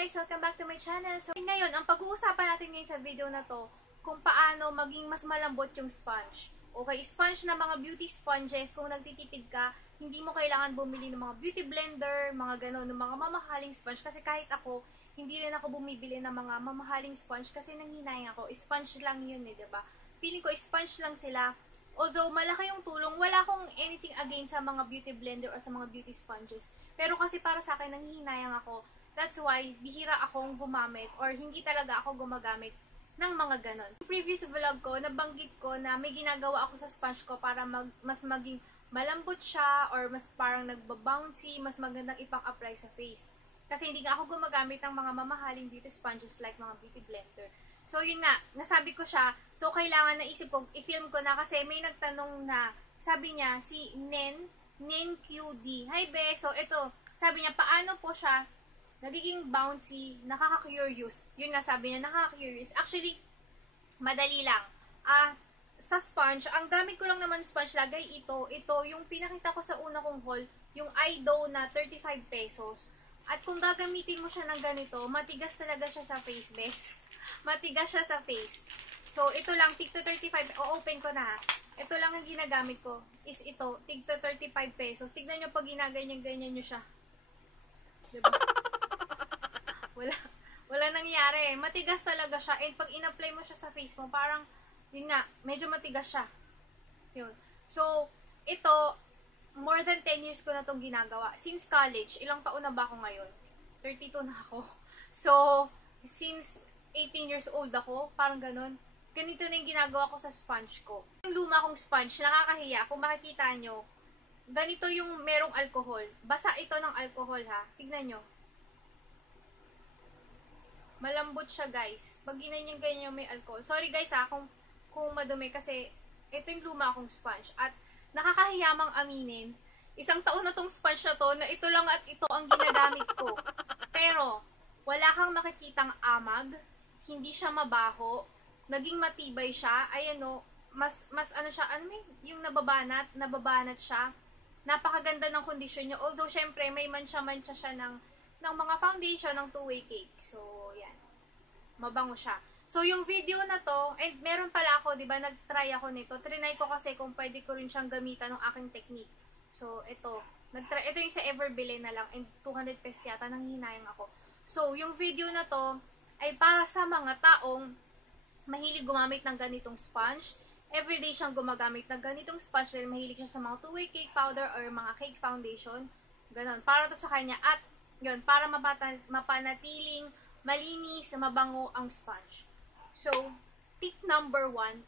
guys! Welcome back to my channel. So ngayon, ang pag-uusapan natin ngayon sa video na to, kung paano maging mas malambot yung sponge. Okay, sponge na mga beauty sponges, kung nagtitipid ka, hindi mo kailangan bumili ng mga beauty blender, mga gano'n, ng mga mamahaling sponge. Kasi kahit ako, hindi rin ako bumibili ng mga mamahaling sponge kasi nanghinayang ako. Sponge lang yun eh, diba? Feeling ko sponge lang sila. Although malaki yung tulong, wala akong anything against sa mga beauty blender o sa mga beauty sponges. Pero kasi para sa akin, nanghihinayang ako. That's why, bihira akong gumamit or hindi talaga ako gumagamit ng mga ganon. Yung previous vlog ko, nabanggit ko na may ginagawa ako sa sponge ko para mas maging malambot siya or mas parang nagbabouncy, mas magandang ipang-apply sa face. Kasi hindi nga ako gumagamit ng mga mamahaling beauty sponges like mga beauty blender. So, yun nga, nasabi ko siya. So, kailangan naisip ko, i-film ko na kasi may nagtanong na, sabi niya, si Nen QD. Hi, Be! So, ito, sabi niya, paano po siya nagiging bouncy, nakaka-curious. Yun nga, sabi niya, nakaka-curious. Actually, madali lang. Sa sponge, ang gamit ko lang naman sponge lagay ito, yung pinakita ko sa una kong haul, yung iDough na 35 pesos. At kung gagamitin mo siya ng ganito, matigas talaga siya sa face, bes. Matigas siya sa face. So, ito lang, tig to 35, o-open ko na ha. Ito lang ang ginagamit ko, is ito, tig to 35 pesos. Tignan nyo pag ginaganyan-ganyan nyo siya. Diba? Wala nangyari. Matigas talaga siya. And pag in-apply mo siya sa face mo, parang, yun nga, medyo matigas siya. Yun. So, ito, more than 10 years ko na itong ginagawa. Since college, ilang taon na ba ako ngayon? 32 na ako. So, since 18 years old ako, parang ganun. Ganito na yung ginagawa ko sa sponge ko. Yung luma kong sponge, nakakahiya. Kung makikita nyo, ganito yung merong alcohol. Basa ito ng alcohol ha. Tignan nyo. Malambot siya guys. Pag ginanyan-ganyan may alcohol. Sorry guys ha, kung madumi kasi ito yung luma akong sponge. At nakakahiyamang aminin, isang taon na tong sponge na to, na ito lang at ito ang ginagamit ko. Pero, wala kang makikitang amag, hindi siya mabaho, naging matibay siya, ayan o, mas ano siya, yung nababanat siya. Napakaganda ng kondisyon niya. Although, syempre, may mancha-mancha siya ng mga foundation ng two-way cake. So, yan. Mabango siya. So, yung video na to, and meron pala ako, di ba, nag-try ako nito. Trinay ko kasi kung pwede ko rin siyang gamitan ng aking technique. So, ito. Ito yung sa Everbili na lang, and 200 pesos yata, nanghinayang ako. So, yung video na to, ay para sa mga taong mahilig gumamit ng ganitong sponge. Everyday siyang gumagamit ng ganitong sponge dahil mahilig siya sa mga two-way cake powder or mga cake foundation. Ganon. Para to sa kanya. At, yun, para mapanatiling malinis, mabango ang sponge. So, tip number 1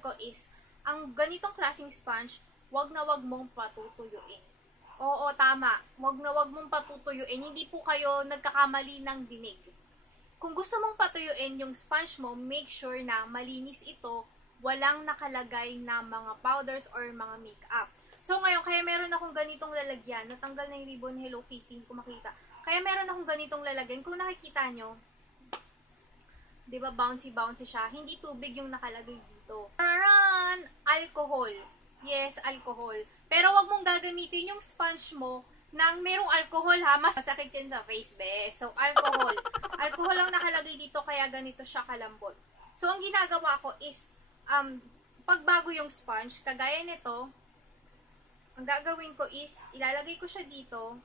ko is, ang ganitong klaseng sponge, wag na wag mong patutuyuin. Oo, tama. Wag na wag mong patutuyuin. Hindi po kayo nagkakamali ng dinig. Kung gusto mong patuyuin yung sponge mo, make sure na malinis ito, walang nakalagay na mga powders or mga makeup. So, ngayon, kaya meron akong ganitong lalagyan. Natanggal na yung ribbon Hello Kitty, kung makita. Kaya meron akong ganitong lalagyan. Kung nakikita nyo, di ba, bouncy-bouncy siya. Hindi tubig yung nakalagay dito. Taran! Alcohol. Yes, alcohol. Pero wag mong gagamitin yung sponge mo nang merong alcohol ha. Mas masakit yun sa face, be. So, alcohol. Alcohol ang nakalagay dito, kaya ganito siya kalambot. So, ang ginagawa ko is, pagbago yung sponge, kagaya nito, ang gagawin ko is, ilalagay ko siya dito,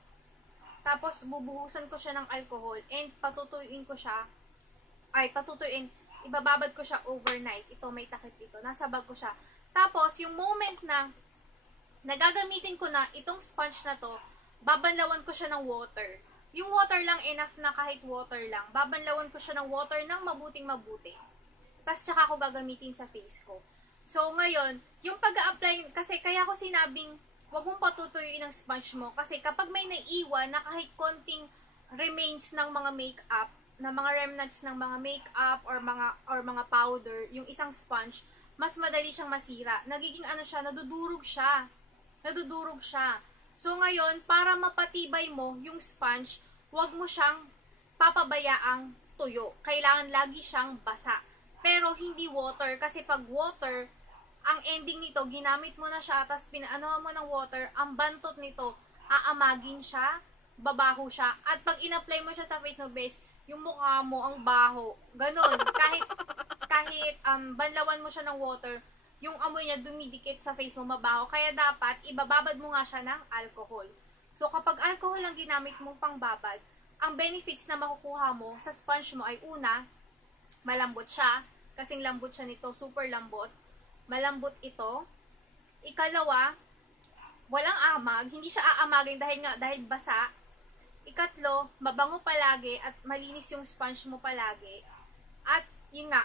tapos bubuhusan ko siya ng alcohol, and patutuyuin ko siya, ibababad ko siya overnight. Ito, may takip dito, nasa bag ko siya. Tapos, yung moment na nagagamitin ko na itong sponge na to, babanlawan ko siya ng water. Yung water lang, enough na kahit water lang. Babanlawan ko siya ng water ng mabuting-mabuti. Tapos, tsaka ako gagamitin sa face ko. So, ngayon, yung pag-a-apply, kasi kaya ko sinabing, wag mong patutuyuin ang sponge mo. Kasi kapag may naiiwan na kahit konting remains ng mga makeup, na mga remnants ng mga makeup or mga powder, yung isang sponge, mas madali siyang masira. Nagiging ano siya, nadudurog siya. Nadudurog siya. So, ngayon, para mapatibay mo yung sponge, wag mo siyang papabayaang tuyo. Kailangan lagi siyang basa. Pero, hindi water. Kasi pag water, ang ending nito, ginamit mo na siya, tapos pinaanohan mo ng water, ang bantot nito, aamagin siya, babaho siya. At pag in-apply mo siya sa face mo, bes, yung mukha mo ang baho. Ganon. Kahit banlawan mo siya ng water, yung amoy niya dumidikit sa face mo, mabaho. Kaya dapat, ibababad mo nga siya ng alcohol. So, kapag alcohol ang ginamit mong pangbabad, ang benefits na makukuha mo sa sponge mo ay una, malambot siya. Kasing lambot siya nito, super lambot. Malambot ito. Ikalawa, walang amag. Hindi siya aamagin dahil basa. Ikatlo, mabango palagi at malinis yung sponge mo palagi. At, yun nga,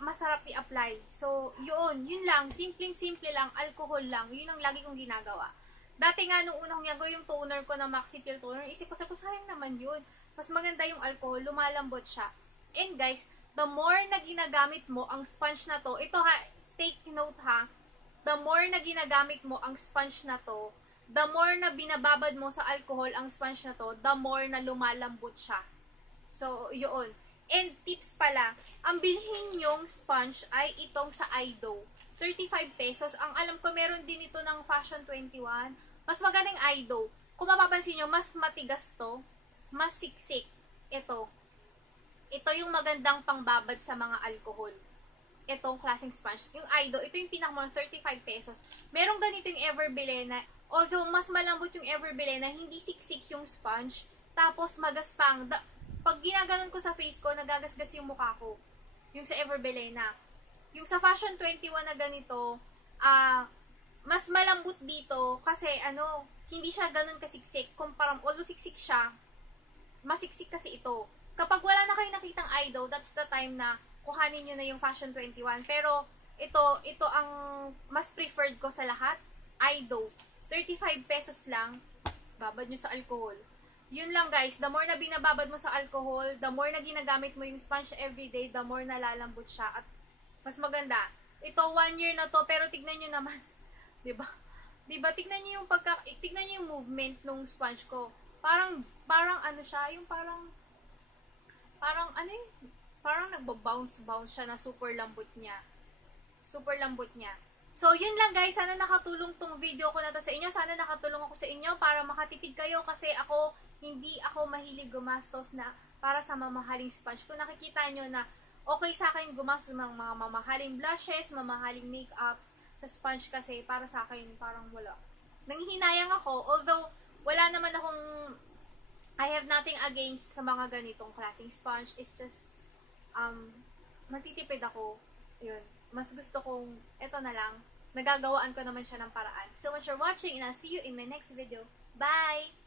masarap i-apply. So, yun lang. Simpleng-simple lang. Alcohol lang. Yun ang lagi kong ginagawa. Dati nga, nung unang ginagawa yung toner ko na Maxi Peel Toner, isip ko, sayang naman yun. Mas maganda yung alcohol. Lumalambot siya. And guys, the more na ginagamit mo ang sponge na to, ito ha, take note ha, the more na ginagamit mo ang sponge na to, the more na binababad mo sa alcohol ang sponge na to, the more na lumalambot siya. So, yun. And tips pala, ang bilhin yung sponge ay itong sa Ido. 35 pesos. Ang alam ko, meron din ito ng Fashion 21. Mas magaling Ido. Kung mapapansin nyo, mas matigas to. Mas siksik. Ito. Ito yung magandang pangbabad sa mga alcohol. Itong klaseng sponge. Yung Ido, ito yung pinakamahal, 35 pesos. Merong ganito yung Everbilena. Although, mas malambot yung Everbilena, hindi siksik yung sponge. Tapos, magaspang. Pag ginaganon ko sa face ko, nagagasgas yung mukha ko. Yung sa Everbilena. Yung sa Fashion 21 na ganito, mas malambot dito kasi hindi siya ganun kasiksik. Although siksik siya, masiksik kasi ito. Kapag wala na kayo nakitang Ido, that's the time na kuhanin nyo na yung Fashion 21. Pero ito ang mas preferred ko sa lahat. Ido. 35 pesos lang. Babad nyo sa alcohol. Yun lang guys, the more na binababad mo sa alcohol, the more na ginagamit mo yung sponge everyday, the more nalalambot siya at mas maganda. Ito 1 year na to, pero tignan nyo naman. 'Di ba? 'Di ba? Tignan nyo yung movement nung sponge ko. Parang siya, yung parang nagba-bounce siya na super lambot niya. Super lambot niya. So, yun lang guys. Sana nakatulong tong video ko na to sa inyo. Sana nakatulong ako sa inyo para makatipid kayo kasi hindi ako mahilig gumastos na para sa mamahaling sponge. Kung nakikita nyo na okay sa akin gumastos ng mga mamahaling blushes, mamahaling makeups sa sponge kasi para sa akin parang wala. Nanghihinayang ako, although wala naman I have nothing against sa mga ganitong klaseng sponge. It's just, natitipid ako. Yun. Mas gusto kong, eto na lang, nagagawaan ko naman siya ng paraan. So much for watching and I'll see you in my next video. Bye!